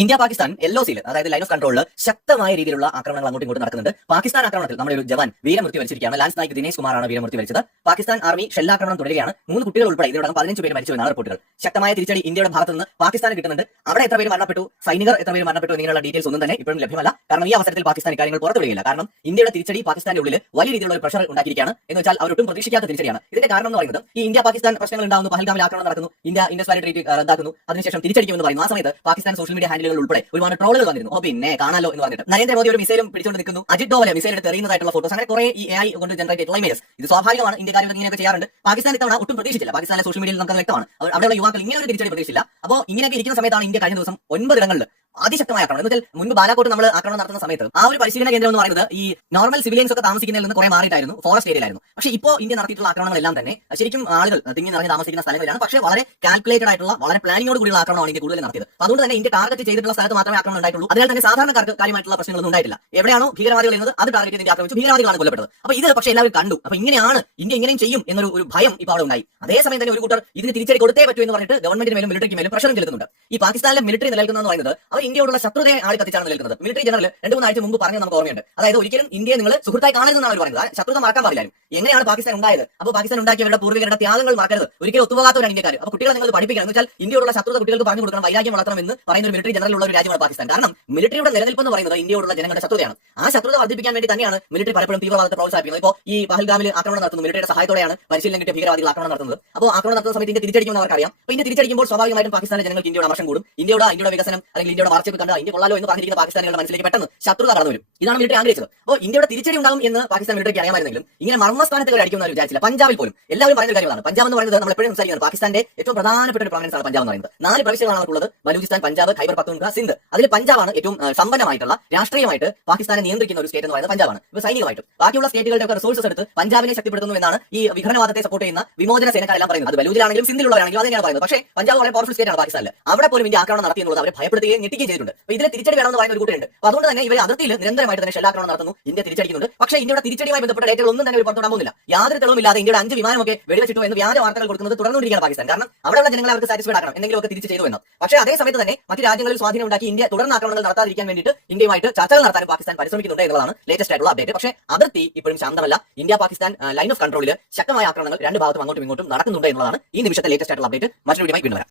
India Pakistan LOC അതായത് line of കൺട്രോളിൽ ശക്തമായ രീതിയിലുള്ള ആക്രമണങ്ങൾ അങ്ങോട്ടും ഇങ്ങോട്ടും നടക്കുന്നുണ്ട്. പാകിസ്ഥാൻ ആക്രമണത്തിൽ നമ്മുടെ ഒരു ജവാൻ വീരമൃത്യു വരിച്ചിരിക്കുകയാണ്. ലാൻസ് നായിക് ദിനേശ് കുമാറാണ് വീരമൃത്യു വരിച്ചത്. പാകിസ്ഥാൻ ആർമി ഷെല്ലാക്രമണം തുടരുകയാണ്. 3 കുട്ടികൾ ഉൾപ്പെടെ ഇതിനോടകം 15 പേര് മരിച്ചു എന്നാണ് റിപ്പോർട്ടുകൾ. ശക്തമായ തിരിച്ചടി ഇന്ത്യയുടെ ഭാഗത്ത് നിന്ന് പാകിസ്ഥാന് കിട്ടുന്നുണ്ട്. അവിടെ എത്ര പേര് മരണപ്പെട്ടു, സൈനികർ എത്ര പേര് മരണപ്പെട്ടു എന്നിങ്ങനെയുള്ള ഡീറ്റെയിൽസ് ഒന്നും തന്നെ ഇപ്പോഴും ലഭ്യമല്ല. കാരണം ഈ അവസരത്തിൽ പാകിസ്ഥാൻ ഇക്കാര്യങ്ങൾ പുറത്തുവിടുകയില്ല. കാരണം ഇന്ത്യയുടെ തിരിച്ചടി പാകിസ്ഥാന്റെ ഉള്ളിൽ വലിയ രീതിയിലുള്ള ഒരു പ്രഷർ ഉണ്ടാക്കിയിരിക്കുകയാണ്. എന്ന് വെച്ചാൽ അവരൊട്ടും പ്രതീക്ഷിക്കാത്ത തിരിച്ചടിയാണ്. ഇതിന്റെ കാരണം എന്ന് പറയുന്നത് ഈ ഇന്ത്യ പാകിസ്ഥാൻ പ്രശ്നങ്ങൾ ഉണ്ടാകുന്നു, പഹൽഗാമിൽ ആക്രമണം നടക്കുന്നു, ഇന്ത്യ ഇൻഡസ് വാലി ട്രീറ്റ് റദ്ദാക്കുന്നു, അതിനുശേഷം തിരിച്ചടിക്കുമെന്ന് പറയുന്നു. ആ സമയത്ത് പാകിസ്ഥാൻ സോഷ്യൽ മീഡിയ ഹാൻഡിലുകൾ ഉൾപ്പെടെ ഒരുപാട് ട്രോളുകൾ വന്നിരുന്നു. പിന്നെ കാണാലോ എന്ന് പറഞ്ഞിട്ട് നരേന്ദ്രമോദി ഒരു മിസൈലും പിടിച്ചുകൊണ്ട് നിൽക്കുന്നു, അജിത് ഡോവലെ മിസൈൽ എടുത്ത് എറിയുന്നതായിട്ടുള്ള ഫോട്ടോസ്, അങ്ങനെ കുറെ ഈ AI കൊണ്ട് ജനറേറ്റ് ചെയ്തിട്ടുള്ള ഇമേജസ്. ഇത് സ്വാഭാവികമാണ്, ഇന്ത്യക്കാർ ഇങ്ങനെയൊക്കെ ചെയ്യാറുണ്ട്. പാകിസ്ഥാൻ ഇത്തവണ ഒട്ടും പ്രതീക്ഷിച്ചില്ല. പാകിസ്ഥാനിലെ സോഷ്യൽ മീഡിയയിൽ നമുക്ക് വ്യക്തമാണ്, അവിടെയുള്ള യുവാക്കൾ ഇങ്ങനെ ഒരു തിരിച്ചടി പ്രതീക്ഷിച്ചില്ല. അപ്പോൾ ഇങ്ങനെയൊക്കെ ഇരിക്കുന്ന സമയത്താണ് ഇന്ത്യ കഴിഞ്ഞ ദിവസം 9 ഇടങ്ങളിൽ അതിശക്തമായ ആക്രമണം. എന്ന് വെച്ചാൽ മുൻപ് ബാലാക്കോട്ട് നമ്മൾ ആക്രമണം നടത്തുന്ന സമയത്ത് ആ ഒരു പരിശീലന കേന്ദ്രം എന്ന് പറയുന്നത് ഈ നോർമൽ സിവിലിയൻസ് ഒക്കെ താമസിക്കുന്നതിൽ നിന്ന് കുറെ മാറിയിട്ടായിരുന്നു, ഫോറസ്റ്റ് ഏരിയയിലായിരുന്നു. പക്ഷേ ഇപ്പോൾ ഇന്ത്യ നടത്തിയിട്ടുള്ള ആക്രമണങ്ങളെല്ലാം തന്നെ ശരിക്കും ആളുകൾ തിങ്ങി നിറഞ്ഞ് താമസിക്കുന്ന സ്ഥലങ്ങളിലാണ്. പക്ഷേ വളരെ കാൽക്കുലേറ്റഡ് ആയിട്ടുള്ള വളരെ പ്ലാനിങ്ങോട് കൂടിയുള്ള ആക്രമണമാണ് ഇന്ത്യ കൂടുതൽ നടത്തിയത്. അതുകൊണ്ട് തന്നെ ഇന്ത്യ ടാർഗറ്റ് ചെയ്തിട്ടുള്ള സ്ഥലത്ത് മാത്രമേ ആക്രമണം ഉണ്ടായിട്ടുള്ളൂ. അതിനാൽ തന്നെ സാധാരണക്കാർക്ക് കാര്യമായിട്ടുള്ള പ്രശ്നങ്ങളൊന്നും ഉണ്ടായിട്ടില്ല. എവിടെയാണോ ഭീകരവാദികൾ എന്നത് അത് ടാർഗറ്റ് ചെയ്ത് ഇന്ത്യ ആക്രമിച്ചു, ഭീകരവാദികളാണ് കൊല്ലപ്പെട്ടത്. അപ്പോൾ ഇത് പക്ഷേ എല്ലാവരും കണ്ടു. അപ്പോൾ ഇങ്ങനെയാണ് ഇന്ത്യ ഇങ്ങനെയും ചെയ്യും എന്നൊരു ഭയം ഇപ്പോൾ അവിടെ ഉണ്ടായി. അതേസമയം തന്നെ ഒരു കൂട്ടർ ഇതിന് തിരിച്ചടി കൊടുത്തേ പറ്റൂ എന്ന് പറഞ്ഞിട്ട് ഗവൺമെന്റിന് മേലും മിലിറ്ററിക്ക് മേലും പ്രഷറും ചെലുത്തുന്നുണ്ട്. ഈ പാകിസ്ഥാനിലെ മിലിറ്ററി നിലനിൽക്കുന്നതെന്ന് പറയുന്നത് അവർ ഇന്ത്യയോടുള്ള ശത്രുതയെ ആളി കത്തിച്ചാണ് നിൽക്കുന്നത്. മിലിറ്ററി ജനറൽ 2-3 ആഴ്ച മുമ്പ് പറഞ്ഞത് നമുക്ക് ഓർമ്മയുണ്ട്. അതായത് ഒരിക്കലും ഇന്ത്യയെ നിങ്ങൾ സുഹൃത്തായി കാണരുതെന്നാണ് അവർ പറയുന്നത്. ശത്രുത മറക്കാൻ പാടില്ല. എങ്ങനെയാണ് പാകിസ്ഥാൻ ഉണ്ടായത്? അപ്പോൾ പാകിസ്ഥാൻ ഉണ്ടാക്കിയവരുടെ പൂർവികരുടെ ത്യാഗങ്ങൾ മറക്കരുത്. ഒരിക്കലും ഒത്തുപോകാത്തവരാണ് ഇന്ത്യക്കാർ. അപ്പോൾ കുട്ടികളെ നിങ്ങൾ പഠിപ്പിക്കണം. എന്ന് വെച്ചാൽ ഇന്ത്യയോടുള്ള ശത്രുത കുട്ടികൾക്ക് പറഞ്ഞു കൊടുക്കണം, വൈരാഗ്യം വളർത്തണം എന്ന് പറയുന്ന ഒരു മിലിറ്ററി ജനറൽ ഉള്ള ഒരു രാജ്യമാണ് പാകിസ്ഥാൻ. കാരണം മിലിറ്ററിയുടെ നിലനിൽപ്പ് എന്ന് പറയുന്നത് ഇന്ത്യയോടുള്ള ജനങ്ങളുടെ ശത്രുതയാണ്. ആ ശത്രുത വർദ്ധിപ്പിക്കാൻ വേണ്ടി തന്നെയാണ് മിലിറ്ററി പലപ്പോഴും തീവ്രവാദത്തെ പ്രോത്സാഹിപ്പിക്കുന്നത്. ഇപ്പോൾ ഈ പഹൽഗാമിൽ ആക്രമണം നടത്തുന്നു, മിലിറ്ററിയുടെ സഹായത്തോടെയാണ് പരിശീലനം കിട്ടിയ ഭീകരവാദികൾ ആക്രമണം നടത്തുന്നത്. അപ്പോൾ ആക്രമണം നടത്തുന്ന സമയത്ത് ഇന്ത്യ തിരിച്ചടിക്കുമെന്ന് അവർക്കറിയാം. അപ്പോൾ ഇന്ത്യ തിരിച്ചടിക്കുമ്പോൾ സ്വാഭാവികമായിട്ടും പാകിസ്ഥാനിലെ ജനങ്ങൾക്ക് ഇന്ത്യയുടെ അമർഷം കൂടും. ഇന്ത്യയുടെ വികസനം അല്ലെങ്കിൽ ഇന്ത്യയുടെ വളർച്ചയ്ക്ക് കണ്ട ഇന്ത്യ കൊള്ളാലോ എന്ന് പറഞ്ഞിരിക്കുന്ന പാകിസ്ഥാനികളുടെ മനസ്സിലേക്ക് പെട്ടെന്ന് ശത്രുത കടന്നു വരും. ഇതാണ് മിലിറ്ററി ആഗ്രഹിച്ചത്. അപ്പോൾ ഇന്ത്യയുടെ തിരിച്ചടി ഉണ്ടാകും എന്ന് പാകിസ്ഥാൻ മിലിറ്ററിക്ക് അറിയാമായിരുന്നെങ്കിലും ഇങ്ങനെ മർമ്മസ്ഥാനത്ത് വരെ അടിക്കുമെന്ന് വിചാരിച്ചില്ല. പഞ്ചാബിൽ പോലും എല്ലാവരും പറയുന്ന കാര്യമാണ്. പഞ്ചാബ് എന്ന് പറയുന്നത് നമ്മൾ എപ്പോഴും സംസാരിക്കുന്നത് പാകിസ്ഥാന്റെ ഏറ്റവും പ്രധാനപ്പെട്ട ഒരു പ്രൊവിൻസ് ആണ് പഞ്ചാബ് എന്ന് പറയുന്നത്. 4 പ്രവിശ്യകളാണ് അവർക്കുള്ളത്: ബലൂചിസ്ഥാൻ, പഞ്ചാബ്, ഖൈബർ പഖ്തൂൺഖ്വ, സിന്ധ്. അതിൽ പഞ്ചാബാണ് ഏറ്റവും സമ്പന്നമായിട്ടുള്ള രാഷ്ട്രീയമായിട്ട് പാകിസ്ഥാനെ നിയന്ത്രിക്കുന്ന ഒരു സ്റ്റേറ്റ് എന്ന് പറയുന്നത് പഞ്ചാബാണ്. ഇപ്പോൾ സൈനികമായിട്ടും ബാക്കിയുള്ള സ്റ്റേറ്റുകളുടെ ഒക്കെ റിസോഴ്സസ് എടുത്ത് പഞ്ചാബിനെ ശക്തിപ്പെടുത്തുന്നു എന്നാണ് ഈ വിഘടനവാദത്തെ സപ്പോർട്ട് ചെയ്യുന്ന വിമോചന സേനക്കാരെല്ലാം പറയുന്നത്. അത് ബലൂജിലാണെങ്കിലും സിന്ധിലുള്ളവരാണെങ്കിലും അത് തന്നെയാണ് പറയുന്നത്. പക്ഷേ പഞ്ചാബ് വളരെ പവർഫുൾ സ്റ്റേറ്റ് ആണ് പാകിസ്ഥാനിൽ. അവിടെ പോലും ഇന്ത്യ ആക്രമണം നടത്തി എന്നുള്ളത് അവരെ ഭയപ്പെടുത്തുകയും ഞെട്ടിക്കുകയും ചെയ്തിട്ടുണ്ട്. അപ്പോൾ ഇതിലെ തിരിച്ചടി വേണമെന്ന് പറയുന്ന ഒരു കൂട്ടുണ്ട്. അപ്പോൾ അതുകൊണ്ട് തന്നെ ഇവർ അതിർത്തിയിൽ നിരന്തരമായിട്ട് തന്നെ ഷെല്ലാക്രമണം നടത്തുന്നു, ഇന്ത്യ തിരിച്ചടിക്കുന്നുണ്ട്. പക്ഷേ ഇന്ത്യയുടെ തിരിച്ചടിയുമായി ബന്ധപ്പെട്ട ഡേറ്റകൾ ഒന്നും തന്നെ ഒരു പുറത്തുവിടാൻ പോകുന്നില്ല. യാതൊരു തെളിവുമില്ലാതെ ഇന്ത്യയുടെ 5 വിമാനമൊക്കെ വെടിവെച്ചിട്ടു എന്ന് വ്യാജ വാർത്തകൾ കൊടുക്കുന്നത് തുടർന്നുകൊണ്ടിരിക്കുകയാണ് പാകിസ്ഥാൻ. കാരണം അവിടെയുള്ള ജനങ്ങളെ അവർക്ക് സാറ്റിസ്ഫൈഡ് ആക്കണം, എന്തെങ്കിലുമൊക്കെ തിരിച്ച് ചെയ്തു എന്ന്. പക്ഷേ അതേ സമയത്ത് തന്നെ മറ്റ് രാജ്യങ്ങളിൽ സ്വാധീനം ഉണ്ടാക്കി ഇന്ത്യ തുടർന്ന് ആക്രമണങ്ങൾ നടത്താതിരിക്കാൻ വേണ്ടിയിട്ട് ഇന്ത്യയുമായിട്ട് ചർച്ചകൾ നടത്താനും പാകിസ്ഥാൻ പരിശ്രമിക്കുന്നുണ്ട് എന്നുള്ളതാണ് ലേറ്റസ്റ്റ് ആയിട്ടുള്ള അപ്ഡേറ്റ്. പക്ഷേ അതിർത്തി ഇപ്പോഴും ശാന്തമല്ല. ഇന്ത്യ പാകിസ്ഥാൻ ലൈൻ ഓഫ് കൺട്രോളിൽ ശക്തമായ ആക്രമണങ്ങൾ 2 ഭാഗത്തും അങ്ങോട്ടും ഇങ്ങോട്ടും നടക്കുന്നുണ്ട് എന്നുള്ളതാണ് ഈ നിമിഷത്തെ ലേറ്റസ്റ്റ് ആയിട്ടുള്ള അപ്ഡേറ്റ്. മറ്റൊരു വീഡിയോയുമായി വീണ്ടും വരാം.